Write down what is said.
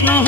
Krishna